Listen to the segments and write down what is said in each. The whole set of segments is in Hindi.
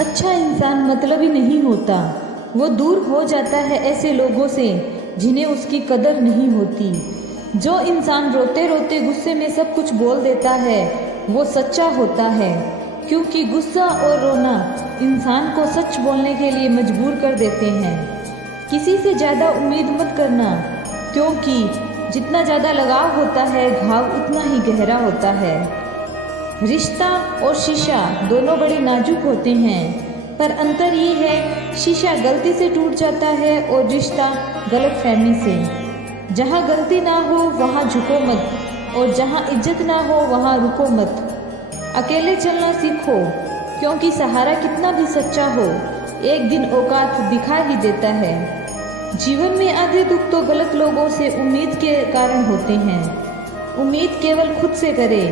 अच्छा इंसान मतलबी नहीं होता। वो दूर हो जाता है ऐसे लोगों से जिन्हें उसकी कदर नहीं होती। जो इंसान रोते रोते गुस्से में सब कुछ बोल देता है वो सच्चा होता है, क्योंकि गुस्सा और रोना इंसान को सच बोलने के लिए मजबूर कर देते हैं। किसी से ज़्यादा उम्मीद मत करना, क्योंकि जितना ज़्यादा लगाव होता है घाव उतना ही गहरा होता है। रिश्ता और शीशा दोनों बड़े नाजुक होते हैं, पर अंतर ये है शीशा गलती से टूट जाता है और रिश्ता गलतफहमी से। जहाँ गलती ना हो वहाँ झुको मत, और जहाँ इज्जत ना हो वहाँ रुको मत। अकेले चलना सीखो, क्योंकि सहारा कितना भी सच्चा हो एक दिन औकात दिखा ही देता है। जीवन में आधे दुख तो गलत लोगों से उम्मीद के कारण होते हैं। उम्मीद केवल खुद से करे,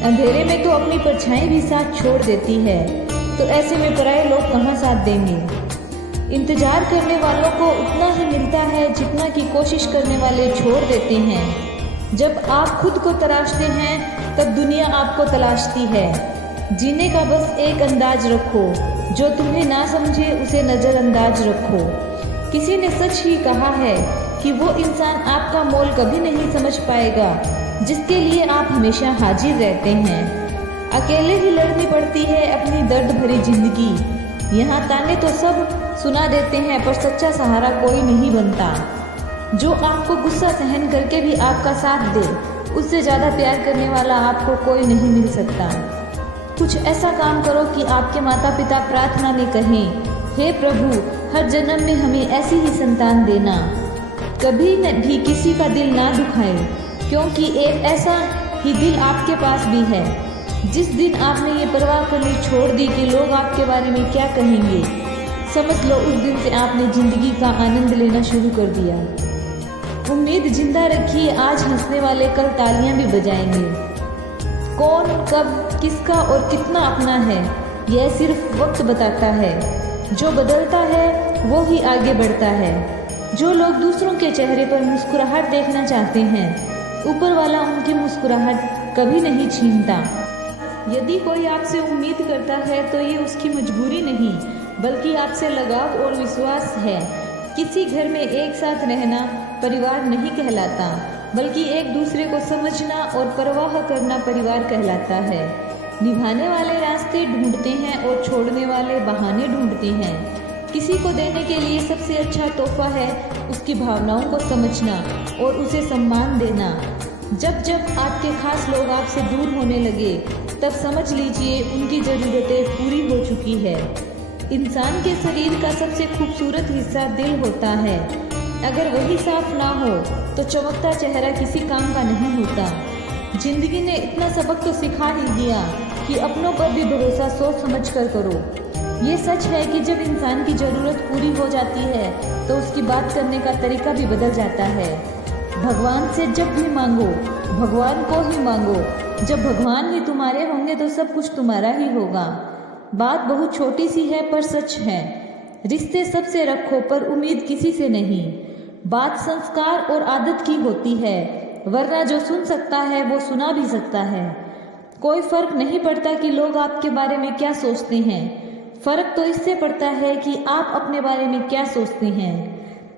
अंधेरे में तो अपनी परछाई भी साथ छोड़ देती है, तो ऐसे में पराये लोग कहाँ साथ देंगे। इंतजार करने वालों को उतना ही मिलता है जितना कि कोशिश करने वाले छोड़ देते हैं। जब आप खुद को तलाशते हैं तब दुनिया आपको तलाशती है। जीने का बस एक अंदाज रखो, जो तुम्हें ना समझे उसे नज़रअंदाज रखो। किसी ने सच ही कहा है कि वो इंसान आपका मोल कभी नहीं समझ पाएगा जिसके लिए आप हमेशा हाजिर रहते हैं। अकेले ही लड़नी पड़ती है अपनी दर्द भरी जिंदगी। यहाँ ताने तो सब सुना देते हैं, पर सच्चा सहारा कोई नहीं बनता। जो आपको गुस्सा सहन करके भी आपका साथ दे, उससे ज़्यादा प्यार करने वाला आपको कोई नहीं मिल सकता। कुछ ऐसा काम करो कि आपके माता पिता प्रार्थना में कहें, हे प्रभु हर जन्म में हमें ऐसी ही संतान देना। कभी भी किसी का दिल ना दुखाए, क्योंकि एक ऐसा ही दिल आपके पास भी है। जिस दिन आपने ये परवाह करनी छोड़ दी कि लोग आपके बारे में क्या कहेंगे, समझ लो उस दिन से आपने जिंदगी का आनंद लेना शुरू कर दिया। उम्मीद जिंदा रखिए, आज हंसने वाले कल तालियां भी बजाएंगे। कौन कब किसका और कितना अपना है यह सिर्फ वक्त बताता है। जो बदलता है वो ही आगे बढ़ता है। जो लोग दूसरों के चेहरे पर मुस्कुराहट देखना चाहते हैं, ऊपर वाला उनकी मुस्कुराहट कभी नहीं छीनता। यदि कोई आपसे उम्मीद करता है तो ये उसकी मजबूरी नहीं, बल्कि आपसे लगाव और विश्वास है। किसी घर में एक साथ रहना परिवार नहीं कहलाता, बल्कि एक दूसरे को समझना और परवाह करना परिवार कहलाता है। निभाने वाले रास्ते ढूंढते हैं और छोड़ने वाले बहाने ढूंढते हैं। किसी को देने के लिए सबसे अच्छा तोहफा है उसकी भावनाओं को समझना और उसे सम्मान देना। जब जब आपके खास लोग आपसे दूर होने लगे, तब समझ लीजिए उनकी ज़रूरतें पूरी हो चुकी है। इंसान के शरीर का सबसे खूबसूरत हिस्सा दिल होता है। अगर वही साफ ना हो तो चमकता चेहरा किसी काम का नहीं होता। जिंदगी ने इतना सबक तो सिखा ही दिया कि अपनों पर भी भरोसा सोच समझ कर करो। ये सच है कि जब इंसान की ज़रूरत पूरी हो जाती है तो उसकी बात करने का तरीका भी बदल जाता है। भगवान से जब भी मांगो, भगवान को ही मांगो। जब भगवान ही तुम्हारे होंगे तो सब कुछ तुम्हारा ही होगा। बात बहुत छोटी सी है पर सच है। रिश्ते सबसे रखो पर उम्मीद किसी से नहीं। बात संस्कार और आदत की होती है, वरना जो सुन सकता है वो सुना भी सकता है। कोई फर्क नहीं पड़ता कि लोग आपके बारे में क्या सोचते हैं, फर्क तो इससे पड़ता है कि आप अपने बारे में क्या सोचते हैं।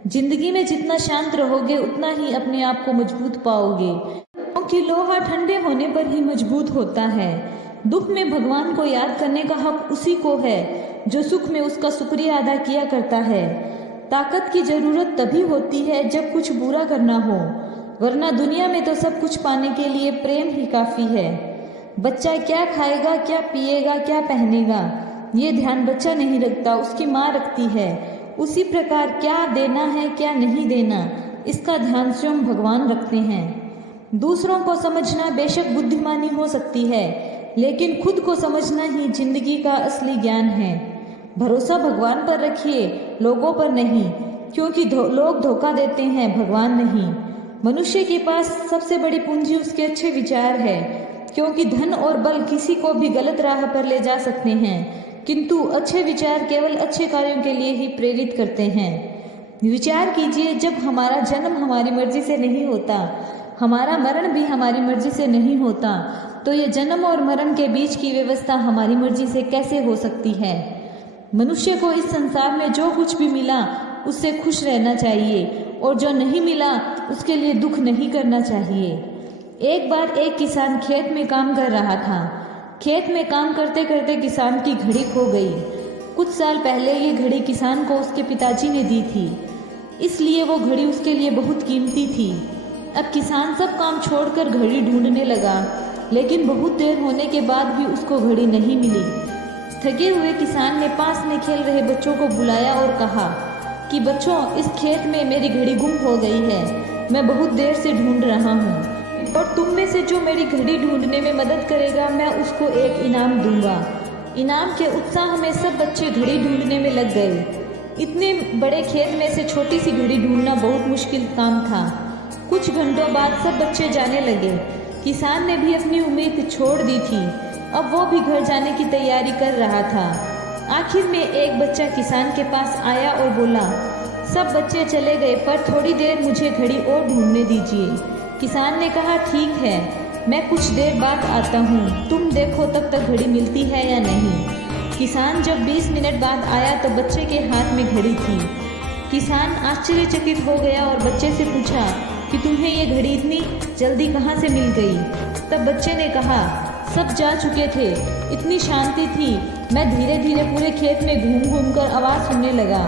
जिंदगी में जितना शांत रहोगे उतना ही अपने आप को मजबूत पाओगे, क्योंकि लोहा ठंडे होने पर ही मजबूत होता है। दुख में भगवान को याद करने का हक उसी को है जो सुख में उसका शुक्रिया अदा किया करता है। ताकत की जरूरत तभी होती है जब कुछ बुरा करना हो, वरना दुनिया में तो सब कुछ पाने के लिए प्रेम ही काफ़ी है। बच्चा क्या खाएगा, क्या पिएगा, क्या पहनेगा, ये ध्यान बच्चा नहीं रखता, उसकी माँ रखती है। उसी प्रकार क्या देना है क्या नहीं देना, इसका ध्यान स्वयं भगवान रखते हैं। दूसरों को समझना बेशक बुद्धिमानी हो सकती है, लेकिन खुद को समझना ही जिंदगी का असली ज्ञान है। भरोसा भगवान पर रखिए, लोगों पर नहीं, क्योंकि लोग धोखा देते हैं, भगवान नहीं। मनुष्य के पास सबसे बड़ी पूंजी उसके अच्छे विचार है, क्योंकि धन और बल किसी को भी गलत राह पर ले जा सकते हैं, किंतु अच्छे विचार केवल अच्छे कार्यों के लिए ही प्रेरित करते हैं। विचार कीजिए, जब हमारा जन्म हमारी मर्जी से नहीं होता, हमारा मरण भी हमारी मर्जी से नहीं होता, तो ये जन्म और मरण के बीच की व्यवस्था हमारी मर्जी से कैसे हो सकती है। मनुष्य को इस संसार में जो कुछ भी मिला उससे खुश रहना चाहिए और जो नहीं मिला उसके लिए दुख नहीं करना चाहिए। एक बार एक किसान खेत में काम कर रहा था। खेत में काम करते करते किसान की घड़ी खो गई। कुछ साल पहले ये घड़ी किसान को उसके पिताजी ने दी थी, इसलिए वो घड़ी उसके लिए बहुत कीमती थी। अब किसान सब काम छोड़कर घड़ी ढूंढने लगा, लेकिन बहुत देर होने के बाद भी उसको घड़ी नहीं मिली। थके हुए किसान ने पास में खेल रहे बच्चों को बुलाया और कहा कि बच्चों, इस खेत में मेरी घड़ी गुम हो गई है। मैं बहुत देर से ढूंढ रहा हूँ और तुम में से जो मेरी घड़ी ढूंढने में मदद करेगा मैं उसको एक इनाम दूंगा। इनाम के उत्साह में सब बच्चे घड़ी ढूंढने में लग गए। इतने बड़े खेत में से छोटी सी घड़ी ढूंढना बहुत मुश्किल काम था। कुछ घंटों बाद सब बच्चे जाने लगे। किसान ने भी अपनी उम्मीद छोड़ दी थी। अब वो भी घर जाने की तैयारी कर रहा था। आखिर में एक बच्चा किसान के पास आया और बोला, सब बच्चे चले गए पर थोड़ी देर मुझे घड़ी और ढूंढने दीजिए। किसान ने कहा, ठीक है, मैं कुछ देर बाद आता हूँ, तुम देखो तब तक घड़ी मिलती है या नहीं। किसान जब 20 मिनट बाद आया तो बच्चे के हाथ में घड़ी थी। किसान आश्चर्यचकित हो गया और बच्चे से पूछा कि तुम्हें ये घड़ी इतनी जल्दी कहाँ से मिल गई। तब बच्चे ने कहा, सब जा चुके थे, इतनी शांति थी, मैं धीरे धीरे पूरे खेत में घूम घूम कर आवाज़ सुनने लगा।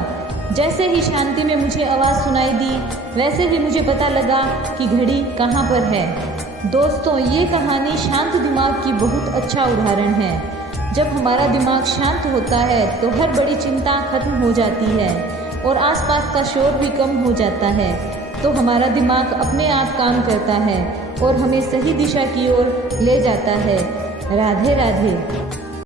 जैसे ही शांति में मुझे आवाज़ सुनाई दी वैसे ही मुझे पता लगा कि घड़ी कहाँ पर है। दोस्तों, ये कहानी शांत दिमाग की बहुत अच्छा उदाहरण है। जब हमारा दिमाग शांत होता है तो हर बड़ी चिंता खत्म हो जाती है और आसपास का शोर भी कम हो जाता है, तो हमारा दिमाग अपने आप काम करता है और हमें सही दिशा की ओर ले जाता है। राधे राधे।